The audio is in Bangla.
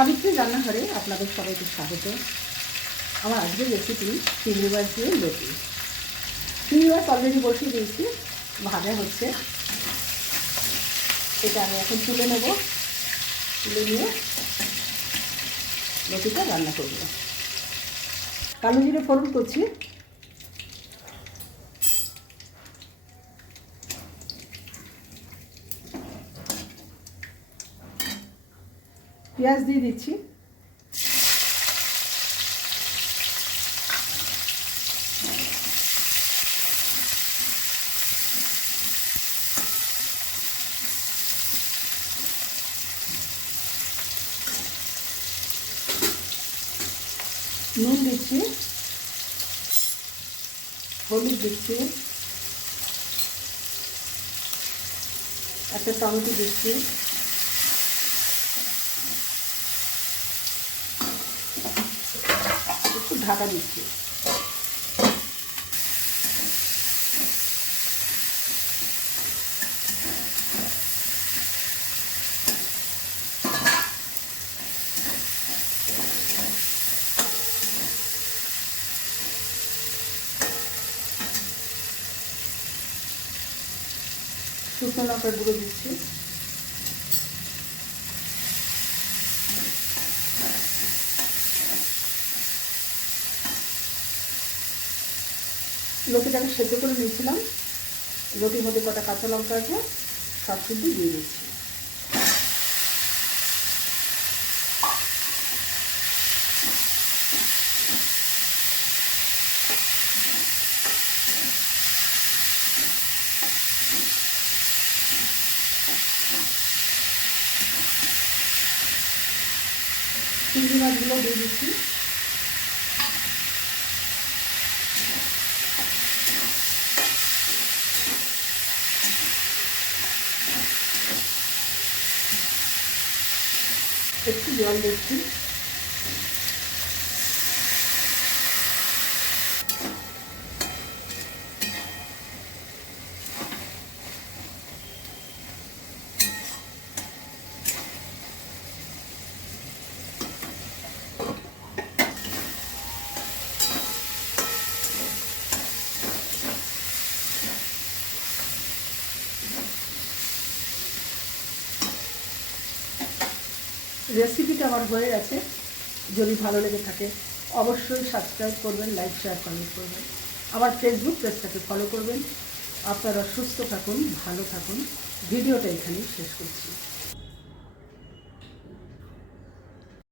সাবিত্রী রান্নাঘরে আপনাদের সবাইকে স্বাগত। আমার আজকের রেসিপি চিংড়ি মাছ দিয়ে লতি। চিংড়ি মাছ অলরেডি বসিয়ে দিয়েছি, ভাজা হচ্ছে। এটা আমি এখন তুলে নেব, তুলে নিয়ে লতিটা রান্না করব। কালো জিরে ফোড়ন করছি, পেঁয়াজ দিয়ে দিচ্ছি, নুন দিচ্ছি, হলুদ দিচ্ছি, একটা টমেটো দিচ্ছি, একটু ঢাকা দিচ্ছি। শুকনো লঙ্কার গুঁড়ো দিচ্ছি, লতিটাকে সেদ্ধ করে নিয়েছিলাম, লতির মধ্যে কটা কাঁচা লঙ্কা আছে, সব শুদ্ধ দিয়ে দিচ্ছি। চিংড়ি মাছগুলো দিয়ে দিচ্ছি, একটু জল দিচ্ছি, রেসিপিটা আমার হয়ে গেছে। যদি ভালো লেগে থাকে অবশ্যই সাবস্ক্রাইব করবেন, লাইক শেয়ার কমেন্ট করবেন, আমার ফেসবুক পেজটাকে ফলো করবেন। আপনারা সুস্থ থাকুন, ভালো থাকুন। ভিডিওটা এখানেই শেষ করছি।